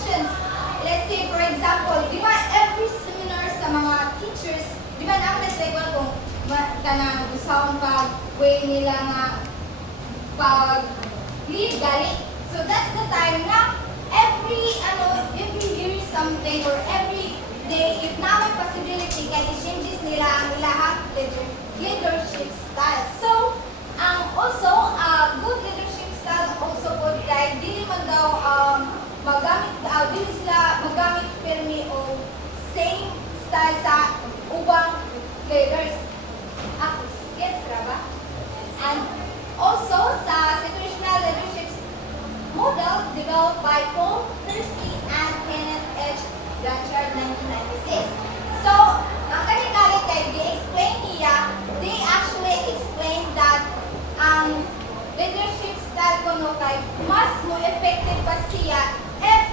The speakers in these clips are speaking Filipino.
expectations. Let's say, for example, di ba every seminar sa mga teachers, di ba namin nag-segwal kung kanang usawang pag-way nila nga pag-lead gali. So that's the time na every year something or every day, if na may possibility, kaya i-changes nila ang ilahang leadership style. So, also, good leadership style also good guide, dili man daw dili sila magamit pirmi o same style sa ubang leaders. Gets ra ba? And also, sa situational leadership model developed by Paul Thirsty and Kenneth H. Blanchard, 1996. So, ang kanikalit kay di-explain niya, they actually explain that ang leadership style kuno kay mas mo effective pa siya if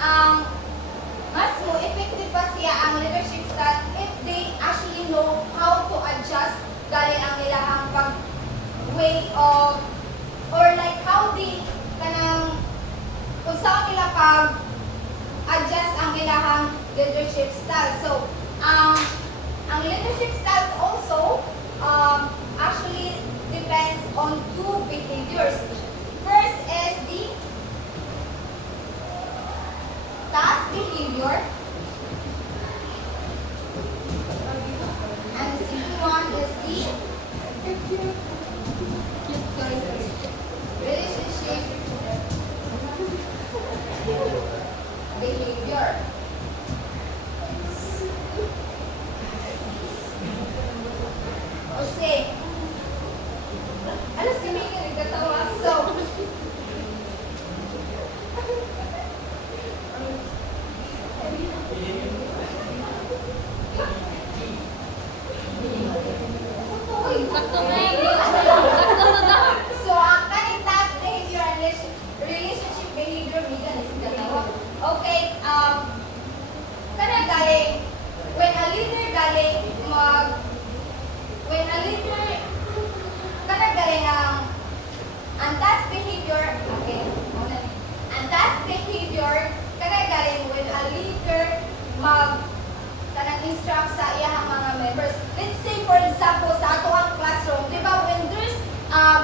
ang leadership style if they actually know how to adjust gali ang ilahang pag way of or like how they kanang kung saan nila pag adjust ang ilahang leadership style. So, ang leadership style also actually depends on two behaviors. First is the task behavior, and the second one is the relationship behavior. Kasi, alas si Mika nagkatawa. So, so, ang kaning task behavior and relationship behavior, Mika nagkatawa. Okay, kanang galing, when a leader galing kanang galing ang task behavior, okay, ang task behavior, kanang galing when a leader kanang instruct sa iyang mga members. Let's say, for example, sa ato ang classroom, di ba, when there's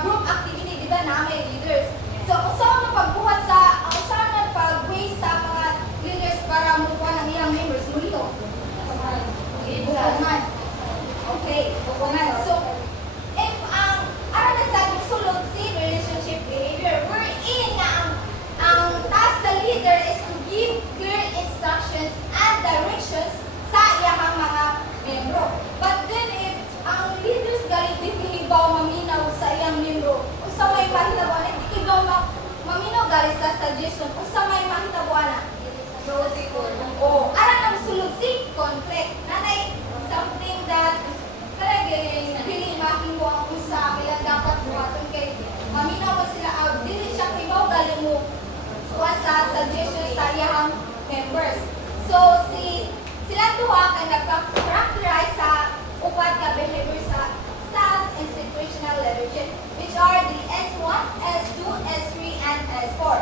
group activity, di ba, namin leaders. So, usahan na pagbuhat usahan na pag-way sa mga leaders para mukuha ng iyang members. Mulito. Bukungan. Okay, bukungan. So, if ara na sa sulod si relationship behavior, wherein ang task sa leader is to give clear instructions and directions sa iyang mga membro. But then if ang leaders galing hibaw maminaw sa iyang membro, usa may mahitabuan, hindi hibaw maminaw galing sa suggestion, usa may mahitabuan. O, ara nang sulod si conflict. Nanay, something that talagang dili mahimo ang usa kaya dapat buhaton kay maminaw mo sila dili siya hibaw galing mo sa suggestion sa iyang members. So, sila duha kay nagpa-characterize sa upat ka behavior sa styles and situational leadership, which are the S1, S2, S3, and S4.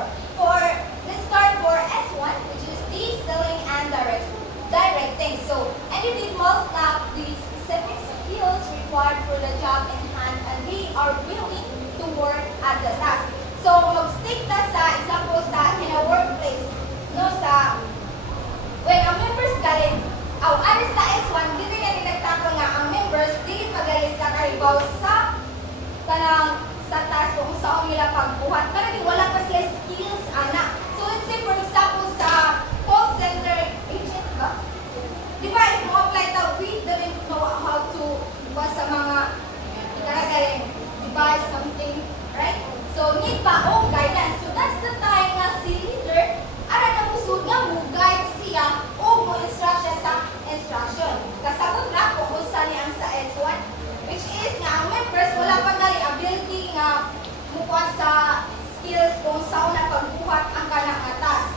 Let's start for S1, which is the selling and directing. So, individuals have the specific skills required for the job in hand and they are willing to work at the task. So, mag-stick na sa example in a workplace, no, when ang members galing, alis sa S1, dili nga nagtaka nga ang members, dili magalis ka kahibaw sa task kung saan nila pagbuhat. Pero wala pa sila skills, anak. So, let's say, for example, sa call center agent ba? Di ba, if mo apply ta, we didn't know how to sa mga galing, buy something, right? So, need pa o guidance. So, that's the time nga si leader, ara na musud nga mo guide siya o mo instruction sa instruction. Kasabot na kung usa niya ang sa S1, which is nga ang members wala pa gali ability nga mukuha sa skills kung saan na pagbuhat ang kanang task.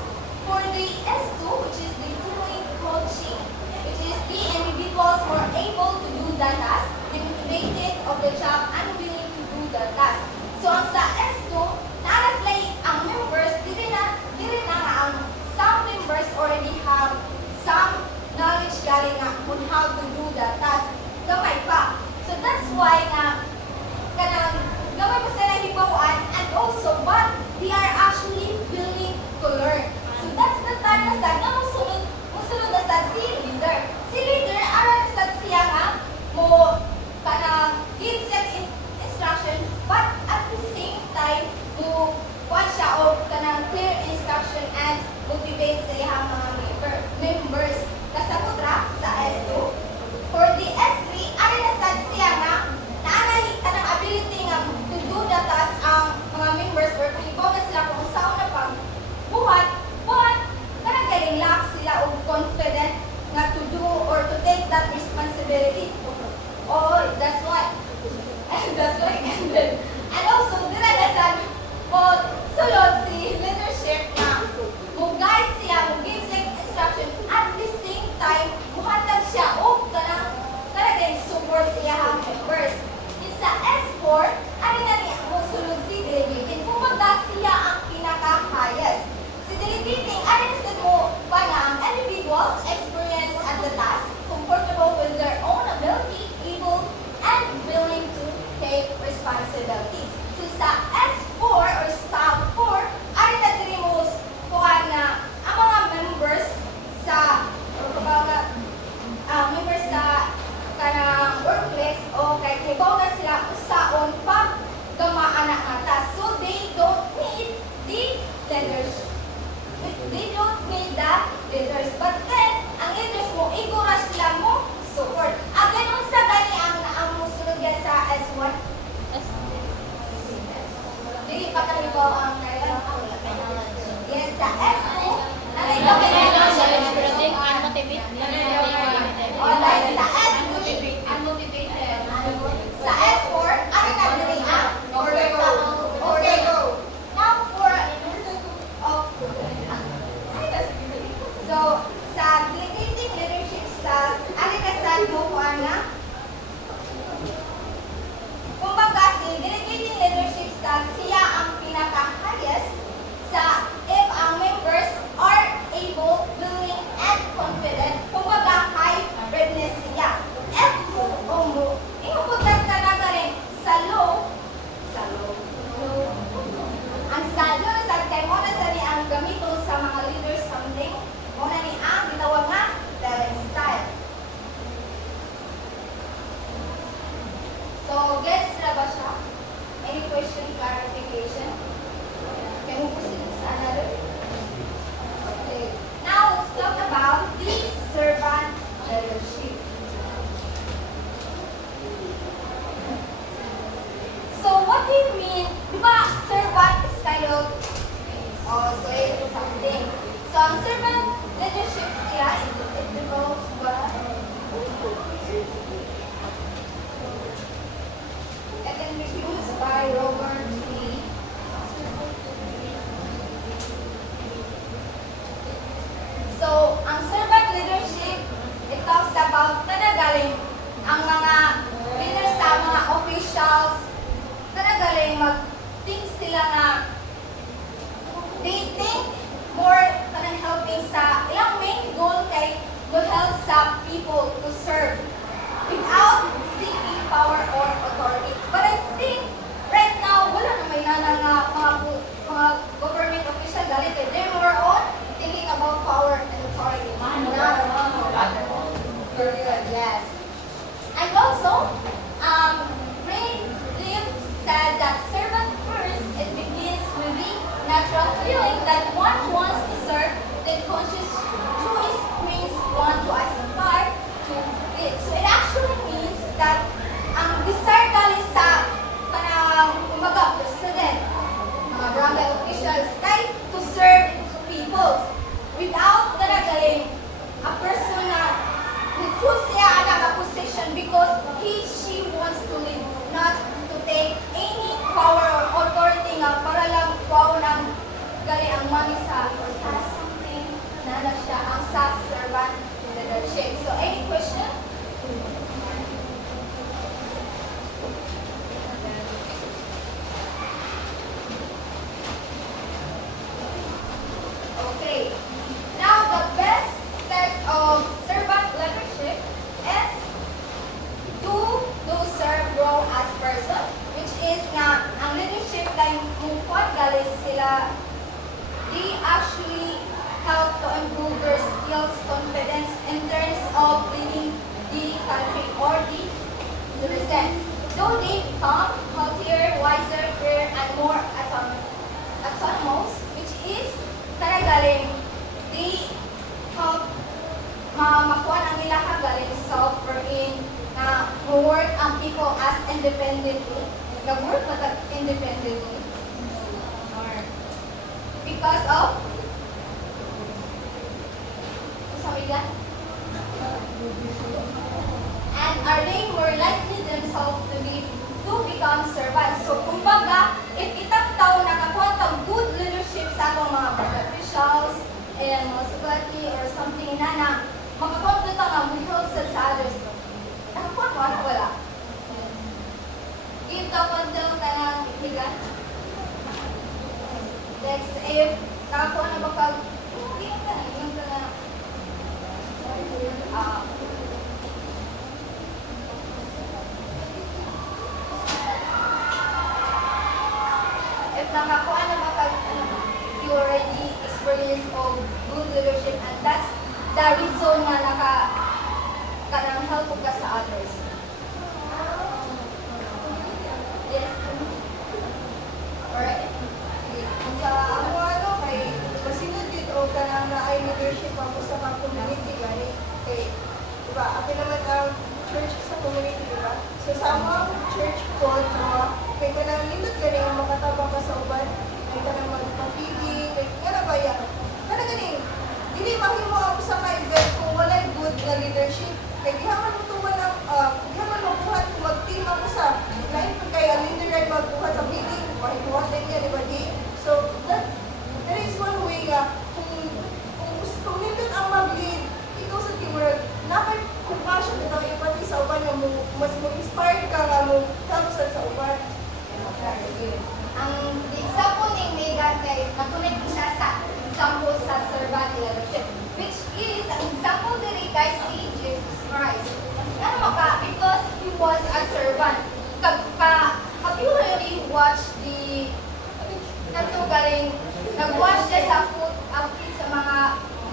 For the S2, which is the doing coaching, which is the individuals who are able to do the task, the motivated of the job and willing to do the task. So, ang sa S2, naras lang ang members, dili na nga ang some So, ang servant leadership siya, it involves what? It introduced by Robert Lee. So, ang servant leadership, it talks about tanagaling ang mga leaders sa mga officials, tanagaling mag-think sila na they think more kanang helping sa ilang main goal kay to help sa people to serve without seeking power or authority. But I think right now wala na may nana nga mga government official galit kay they're more on thinking about power and authority. Very good, yes. And also, Ray Leaf said that servant first, it begins with the natural feeling that one wants to serve, then conscious choice brings one to aspire to it. So it actually means that ang desire galing sa kanang umaga president, mga barangay officials, kay to serve people without galing a person na nag-choose siya ang position because she wants to live, not to take any power or authority nga para lang wow ng gali ang money sa or para something na siya ang sa servant leadership. So, any question? Okay. Now, the best test of servant leadership is to serve grow as person, which is nga ang leadership kay mungkod galing sila, they actually help to improve their skills, confidence in terms of leading the country or the citizens. Though they become healthier, wiser, freer, and more autonomous, which is galing they help makuha ang nila galing self-wherein na work ang people as independently, nag-work matag independently, or because of and are they more likely themselves to become servants. So, kumbaga, if itang tao nakakuha ng good leadership sa atong mga officials, and mga society or something na makakuha ito nga mag-help sa others, nakakuha ko, ano wala? Give the control ka ng higan. Next, if nakakuha na baka, hindi ka na, yung ka na, if nakakuha na baka, you already experience of good leadership, and that's the reason na kanang help ka sa others. Yes. Alright. Sa ano kay masinod dito kanang naay leadership ako sa mga community gani kay diba ako naman ang church sa community diba, so sa mga church po kay kanang nindot gani ang makatabang ka sa uban kay kanang magpapili kay nga ba yan kana gani dili mahimo ang usa ka event kung walay good na leadership kay gihaman mo tuwan ang gihaman mo buhat kung mag-team ako sa lain pa kay ang leader ay magbuhat sa meeting pahibuhat din niya diba di. So, there is one way kung nindot ang mag-lead, ikaw sa teamwork, napay compassion ito yung pati sa uban nga mas mo-inspired ka nga mo tapos sa uban. Ang example ni Megan kay matunay siya sa example sa servant leadership, which is ang example diri kay si Jesus Christ. Ano maka? Because he was a servant. Have you already watched the galing nag-watch siya sa outfit sa mga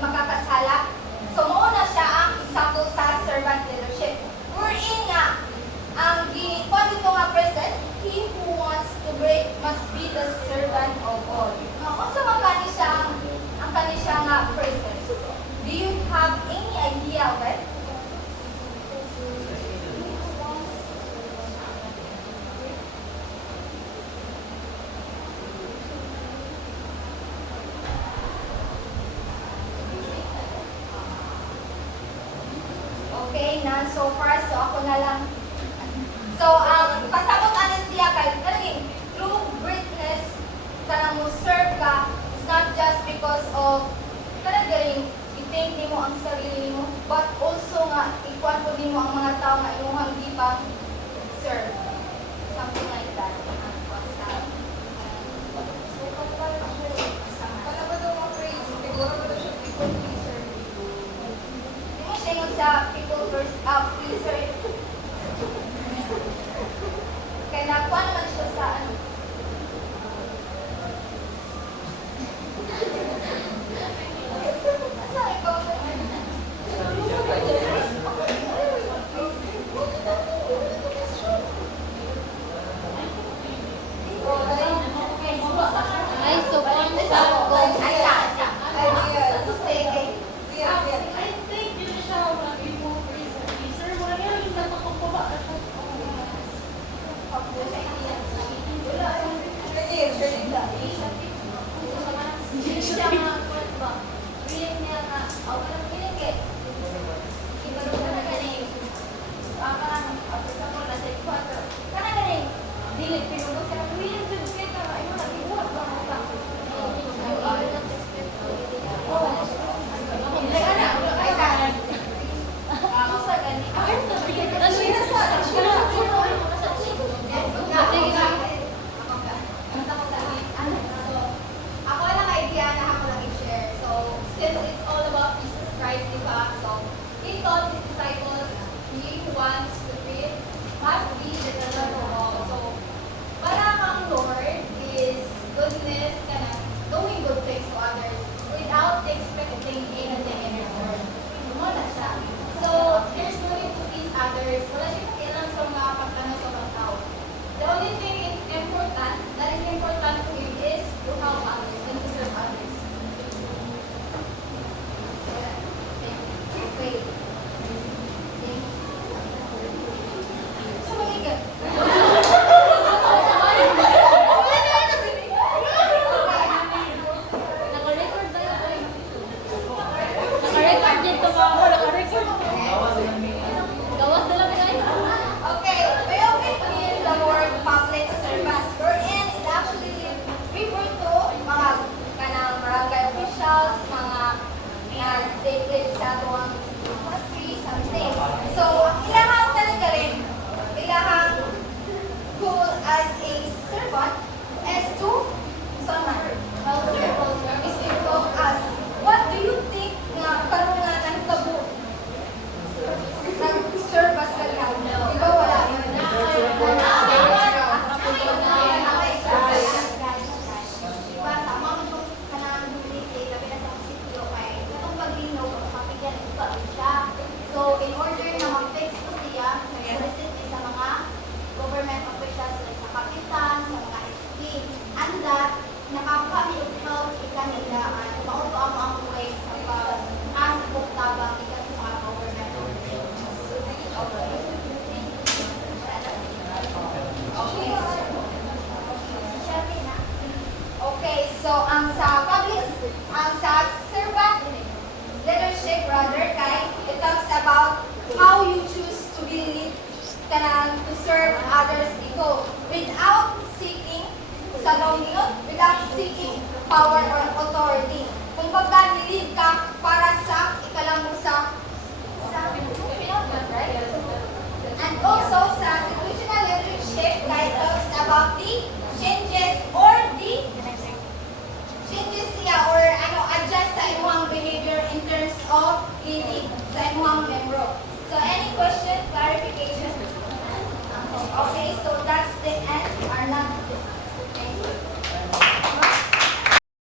makakasala? So, mauna siya ang example sa servant leadership. Wherein nga, ang ginikuha dito nga process, he who wants to break must be the servant of all. Kung sa mga siya, ang kani siya nga process, do you have any idea of it? na so far, so ako na lang. So, pasabot ano siya kay kanang true greatness kanang mo serve ka is not just because of kanang galing i-think nimo ang sarili mo, but also nga ikuan po nimo ang mga tao nga imong gipang serve. Something like that. Ano ba daw ang phrase? Siguro ba daw siya people pleaser? Hindi mo siya yung sa people first pleaser. Kaya nakuha naman siya sa ano. Saan ikaw? Ay, so kung Ay, sa sa. Ideas. Sige. Siya. I think yun siya lagi mo sir, wala yan yung natakumpaba at Ako lang idea na ako lang i-share. So, since it's all about Jesus Christ, di ba? So, he taught his disciples, he who wants to be must be the lover of all. So, para kang Lord is goodness, kana doing good things to others without expecting anything in return. Muna siya. So, there's no need to please others. Wala siya kailangan sa mga pagtanong sa mga tao. The only thing that is important to him is to help others and to serve others. Okay. So, mag-igat. naka-record ba yun? Naka-record dito mga ako, naka-record. Gawas na lang yun. Okay, POP is the word public service. Wherein it actually refer to mga kanang barangay officials, mga nag-dated sa tuwang country, something. So, ang ilahang talaga rin, ilahang goal as a servant is to someone. Is to talk us. What do you think nga karoon nga ng tabu? Nag-serve as ka lang. Di ba wala? So, in order na mag-fix ko siya, solicit niya sa mga government officials like sa kapitan, sa mga SP, and that nakakuha niyo help ikanila mauto ang way sa pag-asbok tabang ikan sa mga government officials. Okay, so ang sa servant leadership rather kay it talks about how you choose to be to serve others dito without seeking sa yun, without seeking power or authority. Kung baga nilid ka para sa ikalang mo sa right? And also sa situational leadership kay it talks about the changes siya or adjust sa imuhang behavior in terms of leading sa imuhang membro. So any question, clarification? Okay, so that's the end. Are not